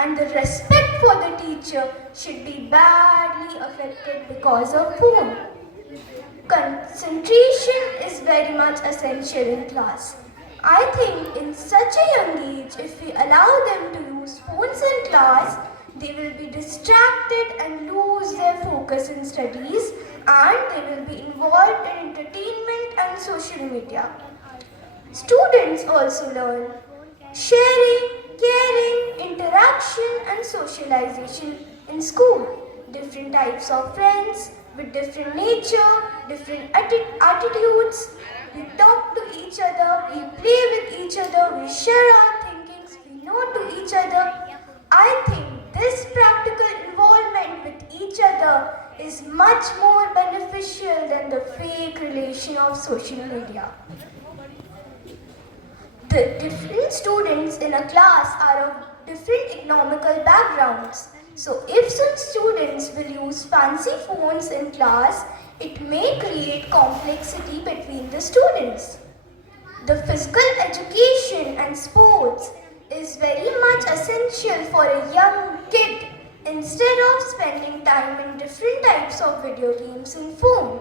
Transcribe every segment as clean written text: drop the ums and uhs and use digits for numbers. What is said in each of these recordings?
and the respect for the teacher should be badly affected because of phone. Concentration is very much essential in class. I think in such a young age, if we allow them to use phones in class, they will be distracted and lose their focus in studies, and they will be involved in entertainment and social media. Students also learn sharing, caring, interaction, and socialization in school. Different types of friends with different nature, different attitudes. We talk to each other, we play with each other, we share our thinkings, we know to each other. I think this practical involvement with each other is much more beneficial than the fake relation of social media. The different students in a class are of different economical backgrounds. So if some students will use fancy phones in class, it may create complexity between the students. The physical education and sports is very much essential for a young kid instead of spending time in different types of video games and phone.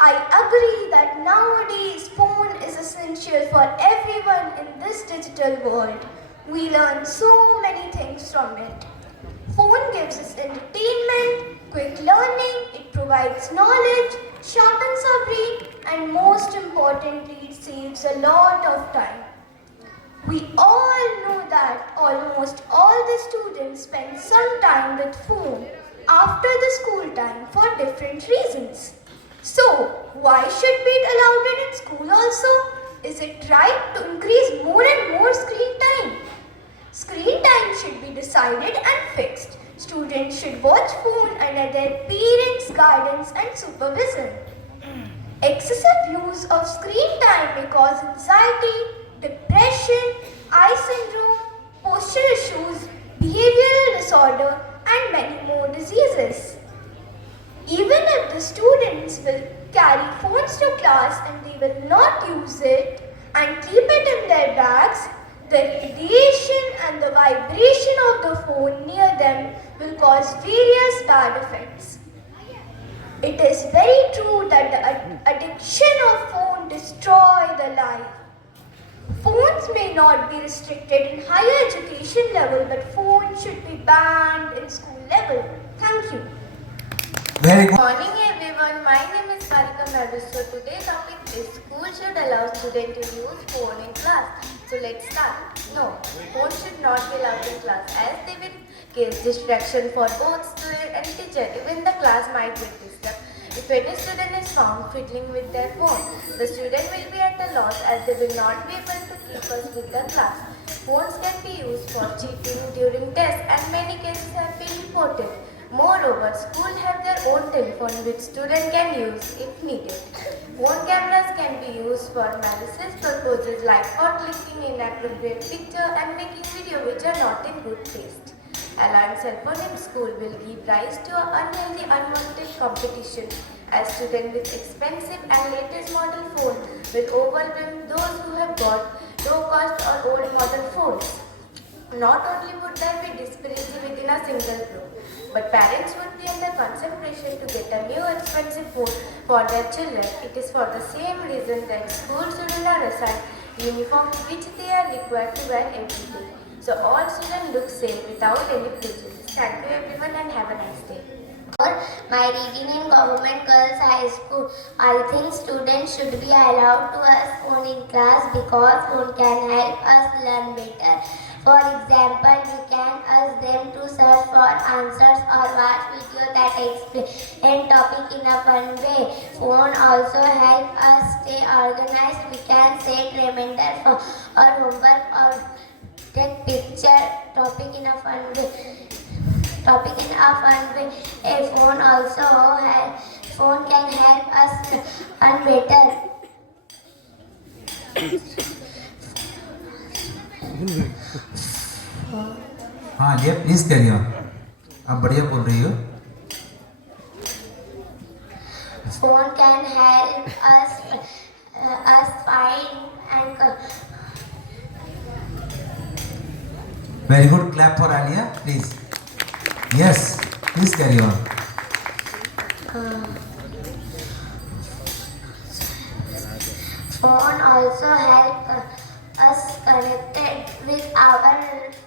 I agree that nowadays phone is essential for everyone in this digital world. We learn so many things from it. Phone gives us entertainment, quick learning, it provides knowledge, sharpens our brain, and most importantly, it saves a lot of time. We all know that almost all the students spend some time with phone after the school time for different reasons. So, why should we allow it in school also? Is it right to increase more and more screen time? Screen time should be decided and fixed. Students should watch phone under their parents' guidance and supervision. Excessive use of screen time may cause anxiety, depression, eye syndrome, posture issues, behavioral disorder, and many more diseases. Even if the students will carry phones to class and they will not use it and keep it in their bags, the radiation and the vibration of the phone near them will cause various bad effects. It is very true that the addiction of phone destroy the life. Phones may not be restricted in higher education level, but phones should be banned in school level. Thank you. Very good. Morning everyone, my name is Karika Mehbus. So today's topic is school should allow students to use phone in class. So let's start. No, phone should not be allowed in class as they will cause distraction for both student and teacher. Even the class might be disturbed. If any student is found fiddling with their phone, the student will be at a loss as they will not be able to keep us with the class. Phones can be used for cheating during tests and many cases have been reported. Moreover, schools have their own telephone which students can use if needed. Phone cameras can be used for malicious purposes like for clicking inappropriate picture and making video which are not in good taste. Allowing cell phone in school will give rise to an unhealthy, unwanted competition as students with expensive and latest model phone will overwhelm those who have got low cost or old model phones. Not only would there be disparity within a single group, but parents would be under concentration to get a new expensive phone for their children. It is for the same reason that school students are assigned uniforms which they are required to wear every day. So all students look same without any prejudice. Thank you everyone and have a nice day. My reading in Government Girls High School. I think students should be allowed to use phone in class because phone can help us learn better. For example, we can ask them to search for answers or watch video that explain topic in a fun way. Phone also help us stay organized. We can set reminder for our homework or take picture topic in a fun way. A phone can help us learn better. हाँ ये please carry on. आप बढ़िया बोल रही हो। Phone can help us find and Very good. Clap for Alia, please. Yes, please carry on. Phone also help us connected with our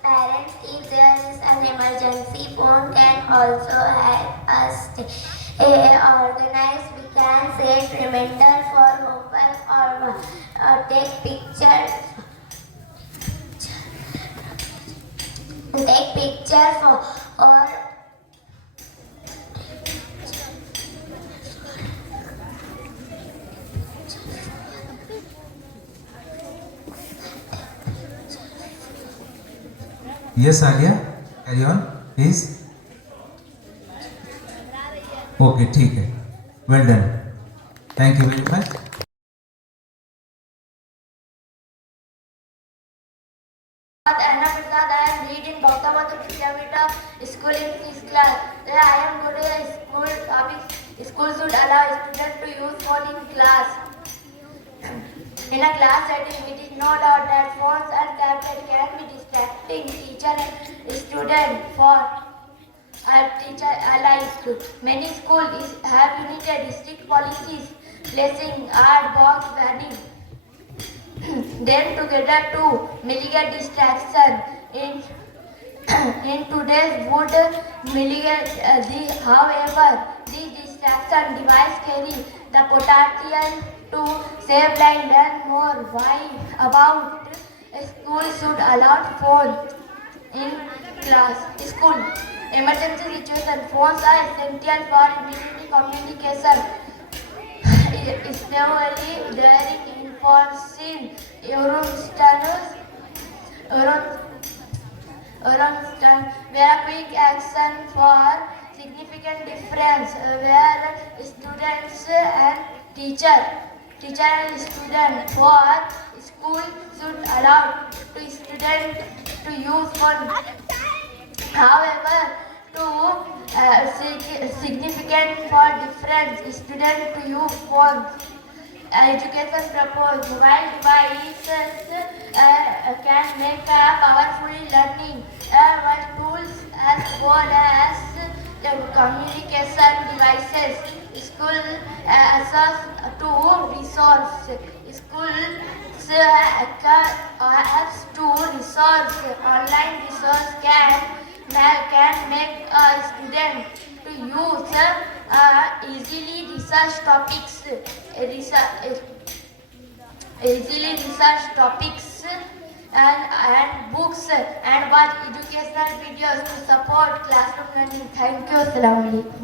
parents. If there is an emergency, phone can also help us stay organized. We can set reminder for homework or take pictures. Take picture for or Yes, Alia, carry on, please. Okay, ठीक है. Well done. Thank you very much. Anna Prasad, I am reading Bhaktamadhu Vidyapeeth School in 6th class. There I am good at school topic. School should allow students to use phone in class. In a class setting, it is no doubt that phones and tablets can be distracting teacher and student for teacher alike. Many schools have united strict policies placing art box banning them together to mitigate distraction. In today's world, however, these distraction devices carry the potential to save lives and more. Why about school should allow phone in class? School emergency situation. Phones are essential for immediate communication, especially during enforcing where quick action for significant difference where students and teacher and student for school should allow to student to use phone. However, to significant for different student to use phones. Education purpose. Mobile devices can make a powerful learning tools as well as communication devices. School access to resources. Schools apps to resource. Online resource can make a student to use easily research topics. And books and watch educational videos to support classroom learning. Thank you. Assalamu alaikum.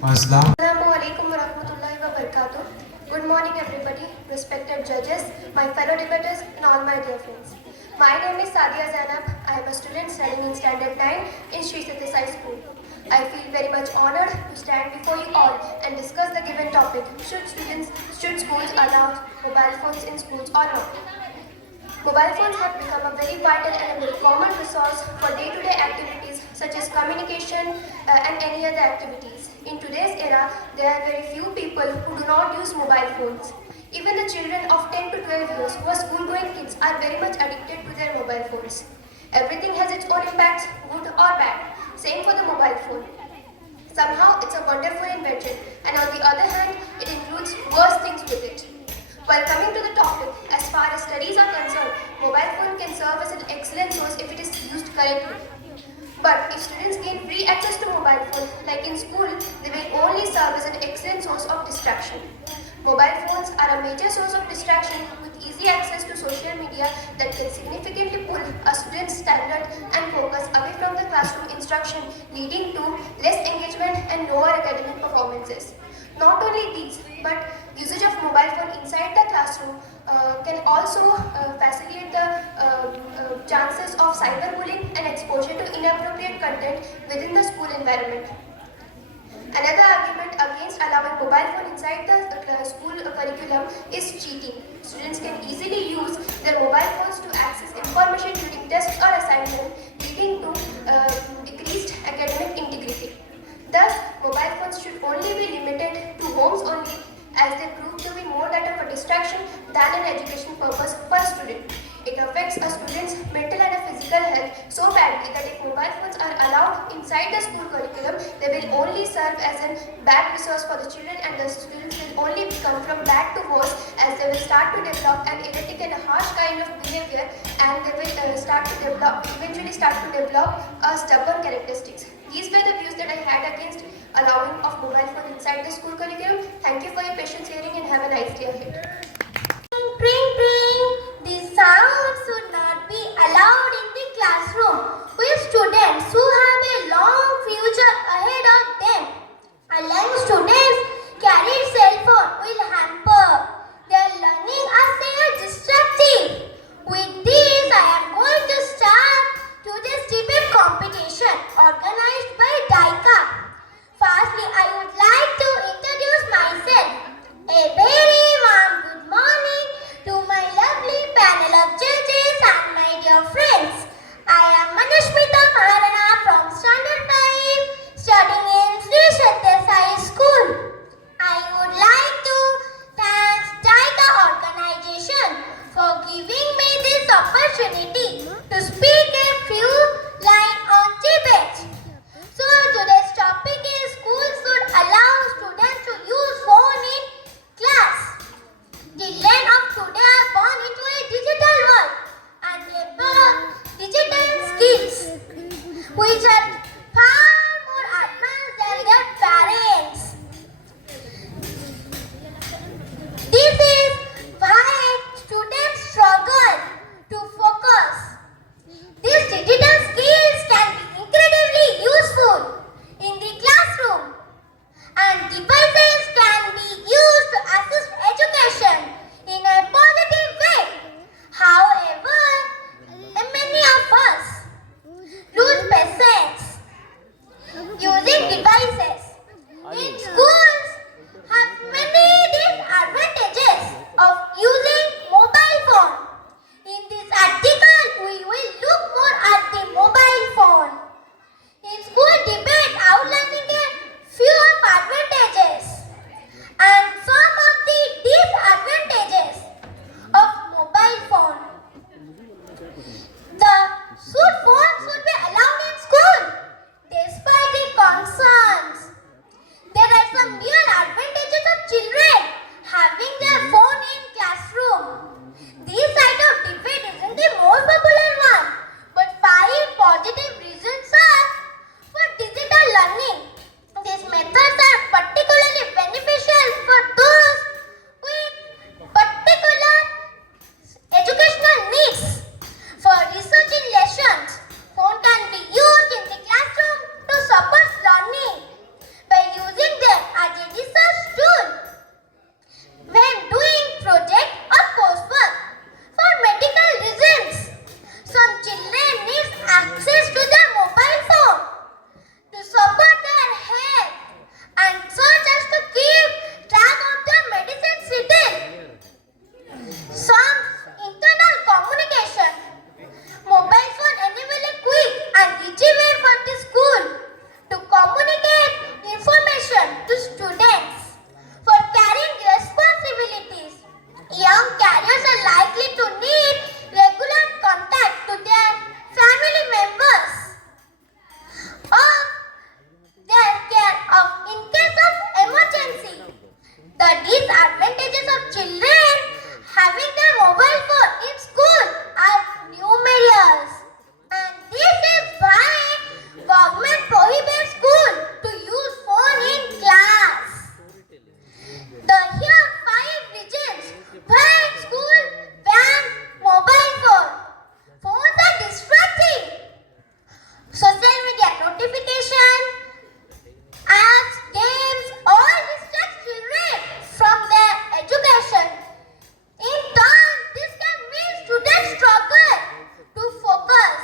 Aslam. Assalamu alaikum wa rahmatullahi wa barakatuh. Good morning everybody, respected judges, my fellow debaters and all my dear friends. My name is Sadia Zainab. I am a student studying in Standard 9 in Sri Sathya Sai School. I feel very much honored to stand before you all and discuss the given topic. Should schools allow mobile phones in schools or not? Mobile phones have become a very vital and a very common resource for day-to-day activities such as communication and any other activities. In today's era, there are very few people who do not use mobile phones. Even the children of 10 to 12 years who are school-going kids are very much addicted to their mobile phones. Everything has its own impacts, good or bad. Same for the mobile phone. Somehow it's a wonderful invention, and on the other hand, it includes worse things with it. While coming to the topic, as far as studies are concerned, mobile phone can serve as an excellent source if it is used correctly. But if students gain free access to mobile phone, like in school, they will only serve as an excellent source of distraction. Mobile phones are a major source of distraction with easy access to social media that can significantly pull a student's standard and focus away from the classroom instruction, leading to less engagement and lower academic performances. Not only these, but usage of mobile phone inside the classroom can also facilitate the chances of cyberbullying and exposure to inappropriate content within the school environment. Another argument against allowing mobile phone inside the school curriculum is cheating. Students can easily use their mobile phones to access information during tests or assignments, leading to decreased academic integrity. Thus, mobile phones should only be limited to homes only, as they prove to be more that of a distraction than an education purpose for a student. It affects a student's mental and physical health so badly that if mobile phones are allowed inside the school curriculum, they will only serve as a bad resource for the children, and the students will only become from bad to worse, as they will start to develop an erratic and harsh kind of behavior, and they will eventually start to develop stubborn characteristics. These were the views that I had against allowing of mobile phone inside the school curriculum. Thank you for your patience hearing, and have a nice day ahead. Pring, pring. These sounds should not be allowed in the classroom. We students who have a long future ahead of them. Allowing students carry cell phone will hamper their learning as they are distracted. With this, I am going to start today's debate competition organized by DICA. Firstly, I would like to introduce myself. A very warm good morning to my lovely panel of judges and my dear friends. I am Manushmita Maharana from Standard 5, studying in Sri Sathya Sai School. I would like to thank DICA organization for giving me this opportunity to speak a few lines on debate. So today's topic is schools should allow students to use phone in class. Children of today are born into a digital world and they learn digital skills which are far more advanced than their parents. This is why students struggle to focus. These digital skills can be incredibly useful in the classroom, and devices can be used to assist education in a positive way. However, many of us lose patience using devices. In schools have many disadvantages of using mobile phone. In this article, we will look more at the mobile phone. In school debate outlining a few of advantages and some of the disadvantages of mobile phone. The phone should be allowed in school despite the concerns. There are some real advantages of children having their phone in classroom. This side of debate isn't the most popular one, but 5 positive reasons are for digital learning. These methods are particularly beneficial for those with particular educational needs. For researching lessons, phone can be used in the classroom to support learning by using them as a research tool when doing project or coursework. For medical reasons, some children need access to their mobile phone to support their health and such as to keep track of their medicine schedule. Some internal communication. Mobile phone enable a quick and easy way for the school to communicate information to students. For carrying responsibilities, young carriers are likely to need regular contact to their family members or their care of in case of emergency. The disadvantages of children having their mobile phone in school are numerous, and this is why government prohibits school to use phone in class. Here are 5 reasons why school ban mobile phone. Phones are distracting. Social media notification, apps, games, all distract children from their education. In turn, this can mean students struggle to focus.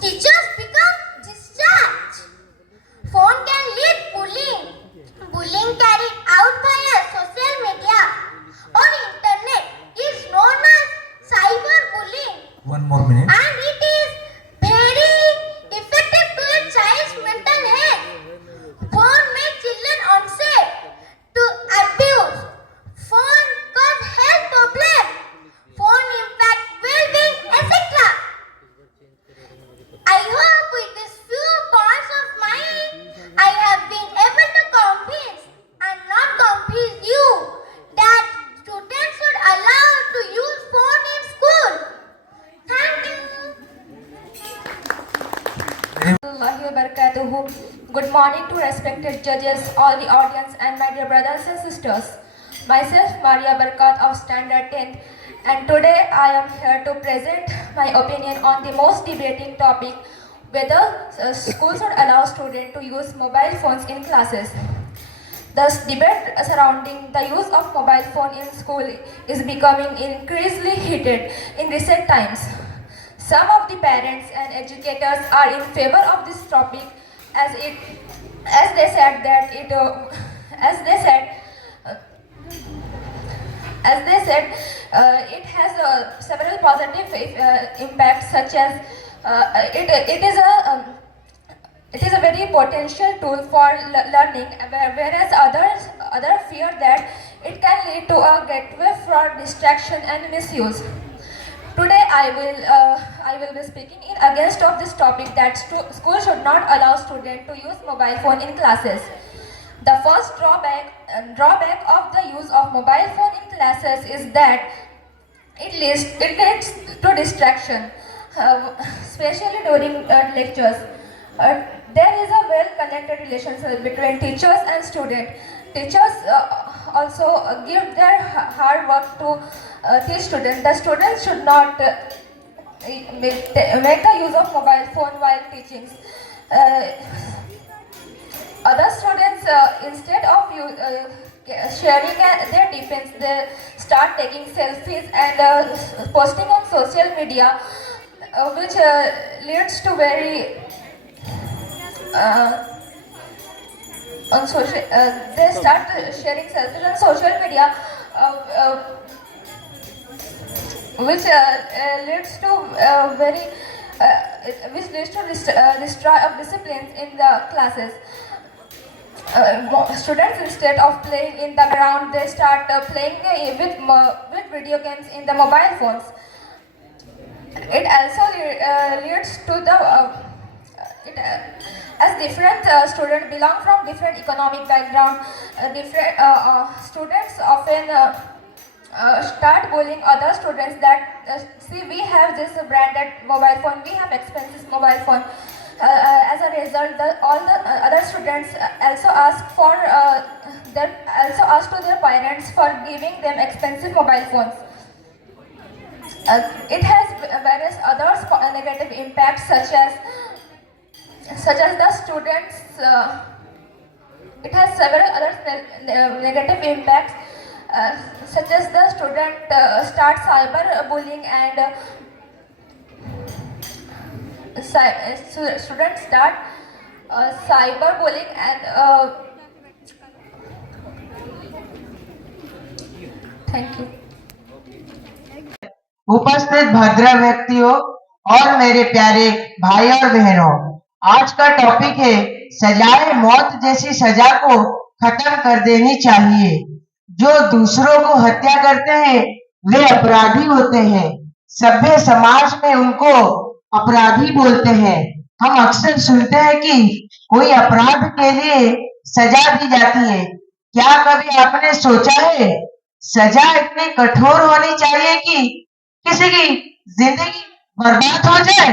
Teachers become distracted. Phone can lead bullying. Bullying carried out via social media or internet is known as cyberbullying. 1 more minute. And it is very effective to a child's mental health. Phone makes children unsafe to abuse. Phone cause health problem. Phone impact wabarakatuh. Good morning to respected judges, all the audience and my dear brothers and sisters. Myself Maria Barkat of Standard 10th, and today I am here to present my opinion on the most debating topic, whether schools should allow students to use mobile phones in classes. Thus, debate surrounding the use of mobile phone in school is becoming increasingly heated in recent times. Some of the parents and educators are in favor of this topic as they said that it has several positive impacts, such as it is a very potential tool for learning, whereas other fear that it can lead to a gateway for distraction and misuse. Today I will be speaking in against of this topic, that school should not allow students to use mobile phone in classes. The first drawback of the use of mobile phone in classes is that it leads to distraction, especially during lectures. There is a well-connected relationship between teachers and students. Teachers also give their hard work to teach students. The students should not make the use of mobile phone while teaching. Other students, instead of sharing their defense, they start taking selfies and posting on social media, which leads to very they start sharing selfies on social media, which leads to destroy of disciplines in the classes. Students, instead of playing in the ground, they start playing with video games in the mobile phones. It also leads to as different students belong from different economic background, different students often start bullying other students that see, we have this branded mobile phone, we have expensive mobile phone. As a result, all the other students also ask to their parents for giving them expensive mobile phones. It has various other negative impacts, such as the students. It has several other negative impacts, such as the student start cyber bullying and students start cyberbullying and thank you. उपस्थित भद्र व्यक्तियों और मेरे प्यारे भाई और बहनों, आज का टॉपिक है सजाए मौत जैसी सजा को खत्म कर देनी चाहिए। जो दूसरों को हत्या करते हैं वे अपराधी होते हैं। सभ्य समाज में उनको अपराधी बोलते हैं। हम अक्सर सुनते हैं कि कोई अपराध के लिए सजा दी जाती है। क्या कभी आपने सोचा है सजा इतनी कठोर होनी चाहिए कि किसी की जिंदगी बर्बाद हो जाए?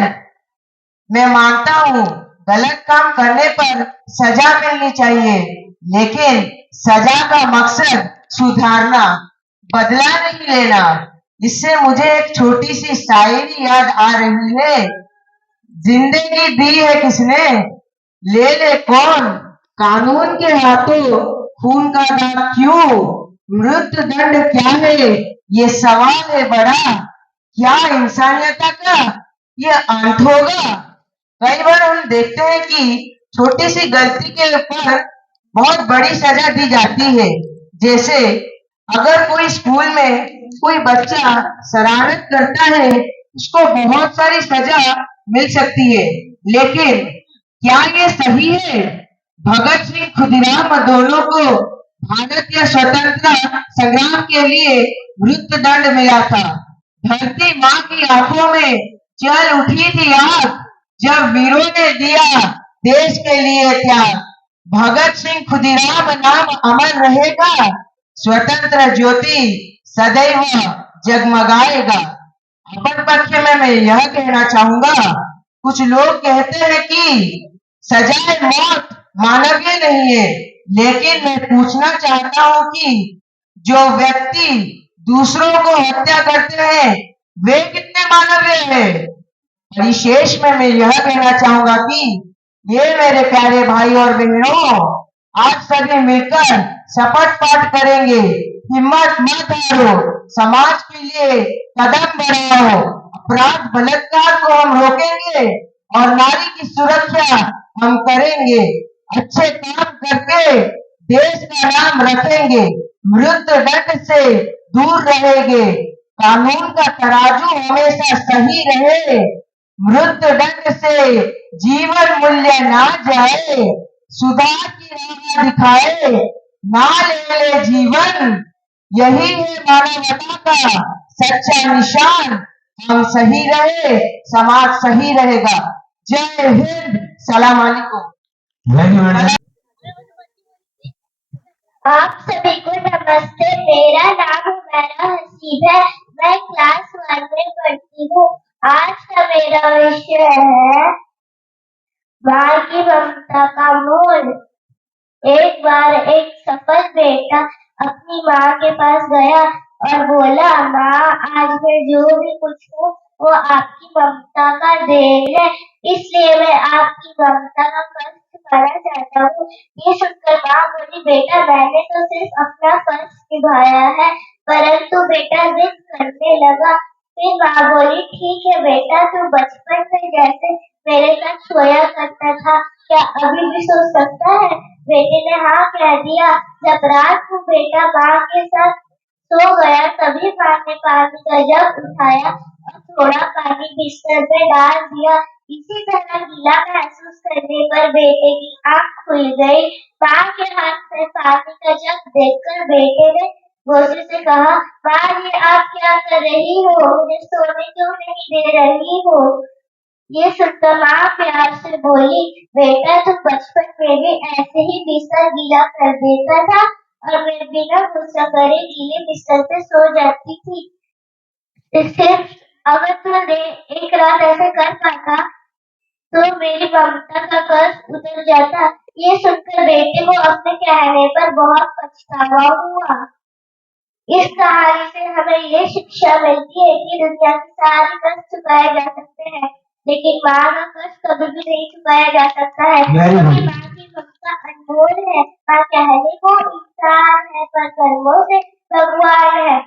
मैं मानता हूँ गलत काम करने पर सजा मिलनी चाहिए, लेकिन सजा का मकसद सुधारना, बदला नहीं लेना। इससे मुझे एक छोटी सी शायरी याद आ रही है। जिंदगी दी है किसने, ले ले कौन, कानून के हाथों खून का दाग क्यों, मृत्यु दंड क्या है ये सवाल है बड़ा, क्या इंसानियत का ये अंत होगा? कई बार हम देखते हैं कि छोटी सी गलती के ऊपर बहुत बड़ी सजा दी जाती है। जैसे अगर कोई स्कूल में कोई बच्चा शरारत करता है, उसको बहुत सारी सजा मिल सकती है, लेकिन क्या ये सही है? भगत सिंह, खुदीराम दोनों को भारत के स्वतंत्रता संग्राम के लिए मृत्यु दंड मिला था। धरती माँ की आंखों में चल उठी थी आग, जब वीरों ने दिया देश के लिए त्याग। भगत सिंह, खुदीराम नाम अमर रहेगा, स्वतंत्र ज्योति सदैव जगमगाएगा। अपन पक्ष में मैं यह कहना चाहूंगा, कुछ लोग कहते हैं कि सजाए मौत मानवीय नहीं है, लेकिन मैं पूछना चाहता हूं कि जो व्यक्ति दूसरों को हत्या करते हैं वे कितने मानवीय है। परिशेष में मैं यह कहना चाहूंगा कि ये मेरे प्यारे भाई और बहनों, आज सभी मिलकर शपथ पाठ करेंगे, हिम्मत मत हारो, समाज के लिए कदम बढ़ाओ, अपराध बलात्कार को हम रोकेंगे और नारी की सुरक्षा हम करेंगे, अच्छे काम करके देश का नाम रखेंगे, मृत्यु दंड से दूर रहेंगे, कानून का तराजू हमेशा सही रहे, मृत्यु दंड से जीवन मूल्य ना जाए, सुधार की राह दिखाए, ना ले ले जीवन, यही है मानवता का सच्चा निशान। हम सही रहे, समाज सही रहेगा। जय हिंद, सलाम अलैकुम। Very madam. आप सभी को नमस्ते। मेरा नाम हुमैरा हसीब है। मैं क्लास 1 में पढ़ती हूँ। आज का मेरा विषय है माँ की ममता का मोल। एक बार एक सफल बेटा अपनी माँ के पास गया और बोला, माँ, आज मैं जो भी कुछ हूँ वो आपकी ममता का देन है, इसलिए मैं आपकी ममता का कर्ज चुकाना चाहता हूँ। ये सुनकर माँ बोली, बेटा, मैंने तो सिर्फ अपना फर्ज निभाया है। परंतु बेटा जिद करने लगा। फिर माँ बोली, ठीक है बेटा, तू बचपन में जैसे मेरे साथ सोया करता था, क्या अभी भी सो सकता है? बेटे ने हाँ कह दिया। जब रात को बेटा माँ के साथ सो गया, तभी माँ ने पानी का जग उठाया और थोड़ा पानी बिस्तर पे डाल दिया। इसी तरह गीला महसूस करने पर बेटे की आँख खुल गई। माँ के हाथ में पानी का जग देखकर बेटे ने गोसे से कहा, माँ, ये आप क्या कर रही हो? मुझे सोने क्यों नहीं दे रही हो? ये सुनकर माँ प्यार से बोली, बेटा, तुम बचपन में भी ऐसे ही बिस्तर गीला कर देता था और मैं बिना गुस्सा करे गीले बिस्तर पे सो जाती थी। इससे अगर तुमने एक रात ऐसे कर पाता तो मेरी ममता का कर्ज उतर जाता। ये सुनकर बेटे को अपने कहने पर बहुत पछतावा हुआ। इस कहानी से हमें ये शिक्षा मिलती है कि दुनिया की सारी कर्ज चुकाए जा सकते हैं, लेकिन माँ का कर्ज कभी भी नहीं चुकाया जा सकता है। क्योंकि माँ की ममता अनमोल है। माँ कहने को इंसान है पर कर्मों से भगवान है।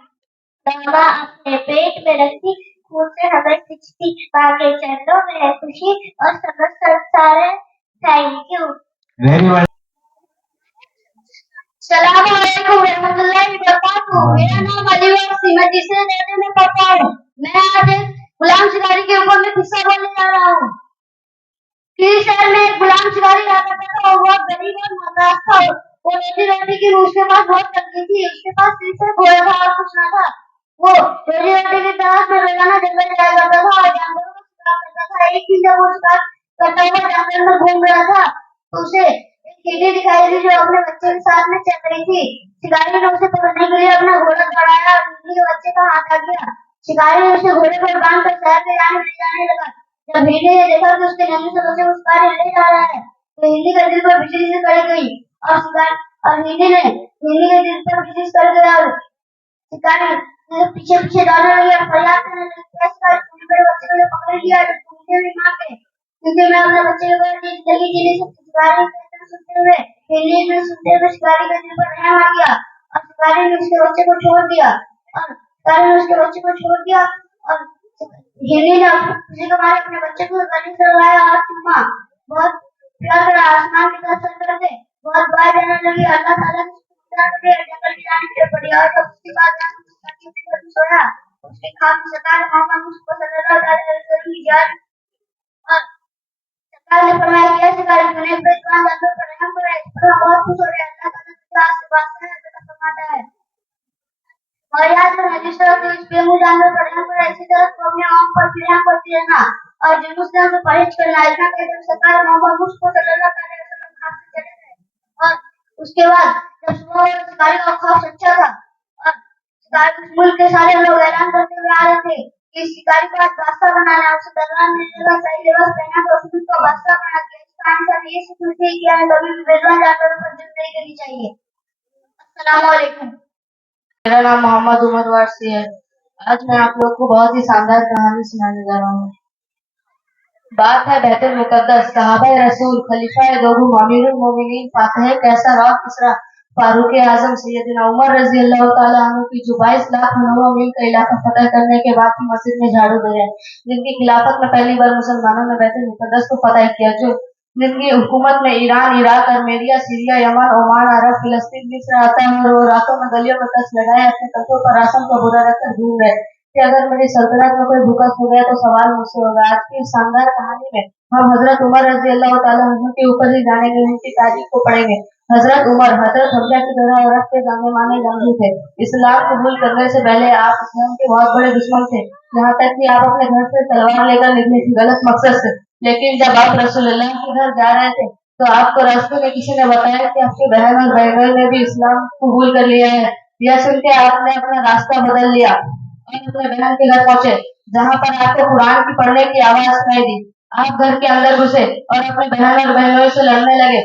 माँ अपने पेट में रखती खून से हमें सिंचती, माँ के चरणों में है खुशी और समस्त संसार है। Thank you. Very madam. सलामुअलैकुम रहमतुल्लाहि वबरकातुहू। मेरा नाम अलीवर सीमा तीसरे दर्जे में पढ़ता हूँ। मैं आज एक गुलाम शिकारी के ऊपर में किस्सा बोलने जा रहा हूँ। किसी शहर में एक गुलाम शिकारी रहा करता था। वो बहुत गरीब और मोहताज था। वो रोटी रोटी की उसके पास बहुत तंगी थी। उसके पास सिर्फ घोड़ा था और कुछ न था। वो रोटी रोटी की तलाश में रोजाना जंगल जाया करता था और जानवरों को शिकार करता था। एक दिन जब वो शिकार करता हुआ जंगल में घूम रहा था तो उसे एक चींटी दिखाई दी जो अपने बच्चे के साथ में चल रही थी। शिकारी ने उसे पकड़ने के लिए अपना घोड़ा दौड़ाया और चींटी के बच्चे का हाथ आ गया। शिकारी ने उसे घोड़े पर बांधकर शहर के राह में ले जाने लगा। जब हिंदी ने देखा कि उसके नन्हे से बच्चे को शिकारी ले जा रहा है तो हिंदी के दिल पर बिजली से कड़ी गई और हिंदी के दिल पर बिजली से कड़ी गई और शिकारी पीछे पीछे दौड़ने लगे और फरियाद करने लगे, शिकारी तुमने मेरे बच्चे को पकड़ लिया तो तुमने भी मार दे, क्योंकि मैं अपने बच्चे को जिंदगी जीने से शिकारी सुनते हुए शिकारी का दिल पर रहम आ गया और शिकारी ने उसके बच्चे को छोड़ दिया और हिरनी ने खुशी के मारे अपने बच्चे को गले से लगाया और चूमा। बहुत प्यार करा, आसमान की तरफ सर करके बहुत बार देने लगी। अल्लाह ताला की शुक्रिया करके जंगल की रानी से पड़ी और जब उसके बाद सोया उसके खाक सरकार मोहम्मद मुस्तफा सल्लल्लाहु अलैहि वसल्लम की जान और सरकार ने फरमाया कि ऐसे कार्य करने पे इतना जानवर पर रहम करे, इस पर हम बहुत खुश हो रहे हैं। अल्लाह ताला की आशीर्वाद से फरमाता है और याद रखना, जिस तरह तो इस बेमूल जानवर पर रहम करे, इसी तरह तुम अपने आँख पर भी रहम करते रहना और जुलूस से परहेज करना। इतना कहकर सरकार मोहम्मद मुस्तफा सल्लल्लाहु अलैहि वसल्लम खाक से चले गए और उसके बाद जब सुबह हुई शिकारी का ख्वाब सच्चा था और शिकारी मुल्क के सारे लोग ऐलान करते हुए आ रहे थे कि शिकारी को आज बादशाह बनाना है, उसे दरबार में लेगा, सही लिबास पहना कर उसको बादशाह बना दिया। इसका आंसर ये सीखते हैं कि हमें कभी भी बेईमान जानवरों पर जुल्म नहीं करनी चाहिए। अस्सलाम वालेकुम। मेरा नाम मोहम्मद उमर वारसी है। आज मैं आप लोग को बहुत ही शानदार कहानी सुनाने जा रहा हूँ। बात है बैतुल मुकद्दस, सहाबा रसूल, खलीफा दोगुम, अमीरुल मोमिनीन, फातिह कैसर और किसरा, फारूक आजम सैयदना उमर रजी अल्लाह तआला अन्हु की जो 22 लाख मनोवा मील का इलाका फतह करने के बाद की मस्जिद में झाड़ू दे रहे हैं, जिनकी खिलाफत में पहली बार मुसलमानों ने बैतुल मुकद्दस को फतह किया, जो जिनकी हुकूमत में Iran, Iraq, Armenia, Syria, Yemen, Oman, Arab, फिलिस्तीन, मिस्र आता है और वो रातों में गलियों में कस लगाए अपने कंधों पर राशन का बुरा रखकर घूम रहे कि अगर मेरी सल्तनत में कोई भूखा सो गया तो सवाल मुझसे होगा। आज की इस शानदार कहानी में हम हजरत उमर रजी अल्लाह तआला अन्हु के ऊपर ही जानेंगे, उनकी तारीफ को पढ़ेंगे। हजरत उमर हजरत हमजा की तरह अरब के जाने माने जंगजू थे। इस्लाम कबूल करने से पहले आप इस्लाम के बहुत बड़े दुश्मन थे, यहाँ तक कि आप अपने घर से तलवार लेकर निकले थे गलत मकसद से। लेकिन जब आप रसूलुल्लाह के घर जा रहे थे तो आपको रास्ते में किसी ने बताया कि आपकी बहन और बहनों ने भी इस्लाम कबूल कर लिया है। यह सुन के आपने अपना रास्ता बदल लिया और अपने बहन के घर पहुंचे, जहाँ पर आपको कुरान की पढ़ने की आवाज सुनाई दी। आप घर के अंदर घुसे और अपने बहन और बहनों से लड़ने लगे,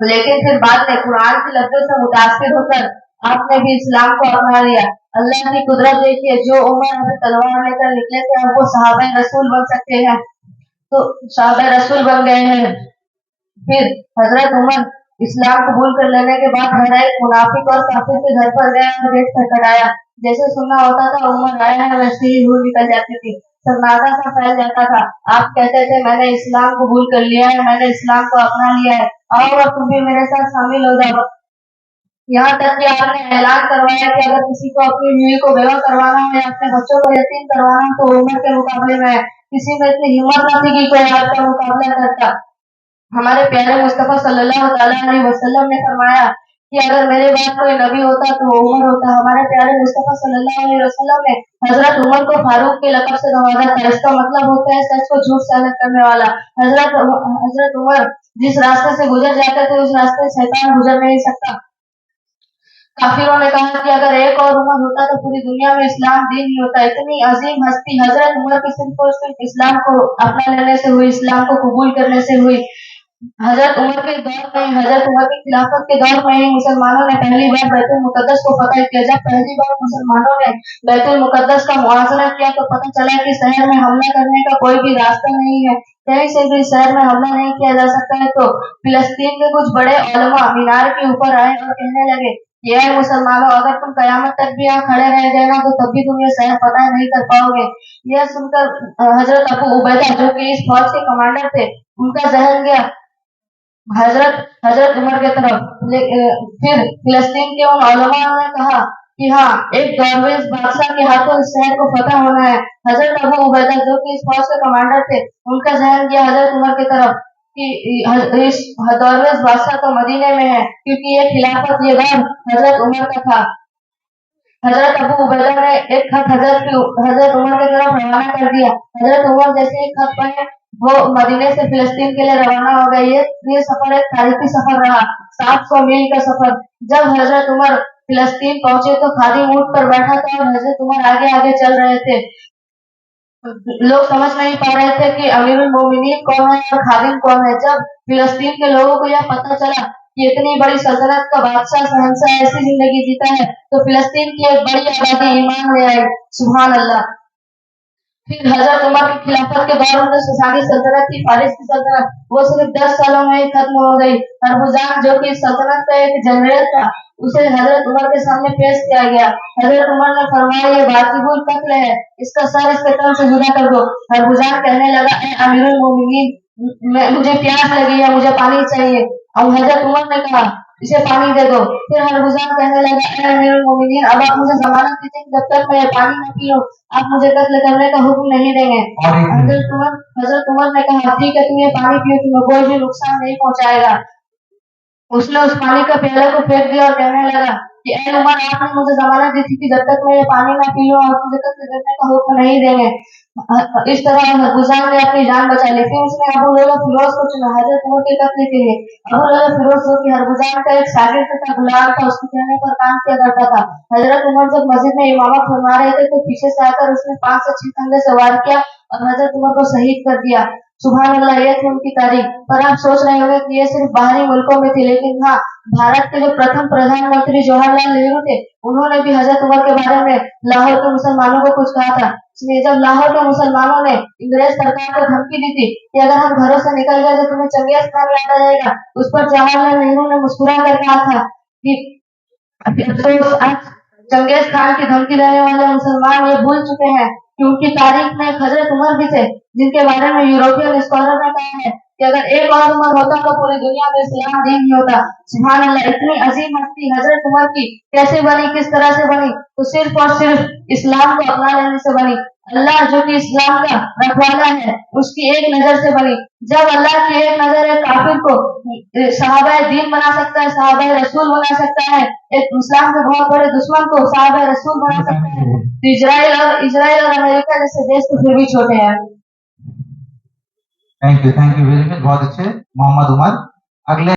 लेकिन फिर बाद में कुरान की लफ्जों से मुतासिर होकर आपने भी इस्लाम को अपना लिया। अल्लाह की कुदरत देखिए, जो उमर अभी तलवार लेकर निकले थे अब वो साहबे रसूल बन सकते हैं, तो साहबे रसूल बन गए हैं। फिर हजरत उमर इस्लाम कबूल कर लेने के बाद हर एक मुनाफिक और काफिर के घर पर गए और गेट खटखटाया। जैसे सुनना होता था उमर आया है, वैसे ही रूह निकल जाती थी, सन्नाटा सा फैल जाता था। आप कहते थे मैंने इस्लाम कबूल कर लिया है, मैंने इस्लाम को अपना लिया है, आओ और तुम भी मेरे साथ शामिल हो जाओ। यहाँ तक कि आपने ऐलान करवाया कि अगर किसी को अपनी बीवी को बेवा करवाना हो या अपने बच्चों को यतीम करवाना हो तो उमर के मुकाबले में किसी में इतनी हिम्मत न थी कि कोई आपका मुकाबला करता। हमारे प्यारे मुस्तफा सल्लल्लाहु अलैहि वसल्लम ने फरमाया कि अगर मेरे बाद कोई नबी होता तो वो उमर होता। हमारे प्यारे मुस्तफा सल्लल्लाहु अलैहि वसल्लम ने हजरत उमर को फारूक के लक़ब से नवाजा था। इसका मतलब होता है सच को झूठ से अलग करने वाला। हजरत उमर जिस रास्ते से गुजर जाते थे उस रास्ते से शैतान गुजर नहीं सकता। काफिरों ने कहा कि अगर एक और उमर होता तो पूरी दुनिया में इस्लाम दीन ही होता। इतनी अजीम हस्ती हजरत उमर की सिर्फ और सिर्फ इस्लाम को अपना लेने से हुई, इस्लाम को कबूल करने से हुई। हजरत उमर के दौर में, हजरत उमर की खिलाफत के दौर में ही मुसलमानों ने पहली बार बैतुल मुकद्दस को फतह किया। जब पहली बार मुसलमानों ने बैतुल मुकद्दस का मुआसरा किया तो पता चला कि शहर में हमला करने का कोई भी रास्ता नहीं है, कहीं से भी शहर में हमला नहीं किया जा सकता है। तो फिलिस्तीन के कुछ बड़े उलमा मीनार के ऊपर आए और कहने लगे, ये मुसलमानों, अगर तुम कयामत तक भी यहाँ खड़े रह गए ना तो तब भी तुम ये शहर फतह नहीं कर पाओगे। यह सुनकर हजरत अबू उबैदा जो कि इस फौज के कमांडर थे, उनका जहन गया हजरत उमर की तरफ। फिर फिलिस्तीन के उन उलमा ने कहा कि हाँ, एक दरवेश बादशाह के हाथों इस शहर को फतह होना है। हजरत अबू उबैदा जो कि इस फौज के कमांडर थे, उनका जहन गया हजरत उमर की तरफ कि इस दरवेश बादशाह तो मदीने में है, क्योंकि ये खिलाफत, ये दौर हजरत उमर का था। हजरत अबू उबैदा ने एक खत हजरत उमर की तरफ रवाना कर दिया। हजरत उमर जैसे ही खत पढ़े वो मदीने से फिलिस्तीन के लिए रवाना हो गए। ये सफर एक तारीखी सफर रहा, 700 मील का सफर। जब हजरत उमर फिलिस्तीन पहुंचे तो खादिम ऊंट पर बैठा था और हजरत उमर आगे आगे चल रहे थे। लोग समझ नहीं पा रहे थे कि अमीरुल मोमिनीन कौन है और खादिम कौन है। जब फिलिस्तीन के लोगों को यह पता चला कि इतनी बड़ी सल्तनत का बादशाह शहंशाह ऐसी जिंदगी जीता है तो फिलिस्तीन की एक बड़ी आबादी ईमान ले आई। सुभान अल्लाह। फिर हजरत उमर की खिलाफत के दौर में जो ससानी सल्तनत थी, फारिस की सल्तनत, वो सिर्फ 10 सालों में ही खत्म हो गई। हरमुजान जो कि इस सल्तनत का एक जनरल था, उसे हजरत उमर के सामने पेश किया गया। हजरत उमर ने फरमाया ये वाजिबुल कत्ल है, इसका सर इसके तन से जुदा कर दो। हरमुजान कहने लगा, ए अमीरुल मोमिनीन, मुझे प्यास लगी है, मुझे पानी चाहिए। और हजरत उमर ने कहा इसे पानी दे दो। फिर हरमुजान कहने लगा, ए अमीरुल मोमिनीन, अब आप मुझे जमानत दीजिए जब तक मैं पानी न पी लूं आप मुझे कत्ल करने का हुक्म नहीं देंगे। हजरत उमर ने कहा ठीक है, तुम ये पानी पियो, तुम्हें कोई भी नुकसान नहीं पहुंचाएगा। उसने उस पानी का प्याला को फेंक दिया और कहने लगा, कि ऐ उमर आपने मुझे जमानत दी थी कि जब तक मैं ये पानी ना पी लूं आप मुझे कत्ल करने का हुक्म नहीं देंगे। इस तरह हरगुजान ने अपनी जान बचा ली थी। उसने अबू लैला फिरोज को चुना हजरत उमर के कत्ल के लिए। अबू लैला फिरोज जो कि हरगुजान का एक शागिर्द था, गुलाम था, उसके कहने पर काम किया करता था। हजरत उमर जब मस्जिद में इमामत फरमा रहे थे तो पीछे से आकर उसने 5 से 6 कंधे से वार किया और हजरत उमर को शहीद कर दिया। सुभान अल्लाह, ये थी उनकी तारीख। पर आप सोच रहे होंगे कि ये सिर्फ बाहरी मुल्कों में थी, लेकिन हाँ, भारत के जो प्रथम प्रधानमंत्री जवाहरलाल नेहरू थे, उन्होंने भी हजरत उमर के बारे में लाहौर के मुसलमानों को कुछ कहा था। इसलिए जब लाहौर के मुसलमानों ने अंग्रेज सरकार को धमकी दी थी कि अगर हम घरों से निकल गए तो तुम्हें चंगेज खान याद आ जाएगा, उस पर जवाहरलाल नेहरू ने मुस्कुरा कर कहा था कि अफसोस, आज चंगेज खान की धमकी देने वाले मुसलमान ये भूल चुके हैं कि उनकी तारीख में एक हजरत उमर भी थे, जिनके बारे में यूरोपियन स्कॉलर ने कहा है कि अगर एक और उमर होता तो पूरी दुनिया में इस्लाम दीन ही होता। सुभान अल्लाह, इतनी अजीम हस्ती हजरत उमर की कैसे बनी, किस तरह से बनी? तो सिर्फ और सिर्फ इस्लाम को अपना लेने से बनी। अल्लाह जो कि इस्लाम का रखवाला है, उसकी एक नजर से बनी। जब अल्लाह की एक नजर एक काफिर को सहाबा दीन बना सकता है, सहाबा रसूल बना सकता है, एक इस्लाम के बहुत बड़े दुश्मन को सहाबा रसूल बना सकता है, तो इजराइल और अमेरिका जैसे देश तो फिर भी छोटे हैं। थैंक यू वेरी मच, बहुत अच्छे मोहम्मद उमर। अगले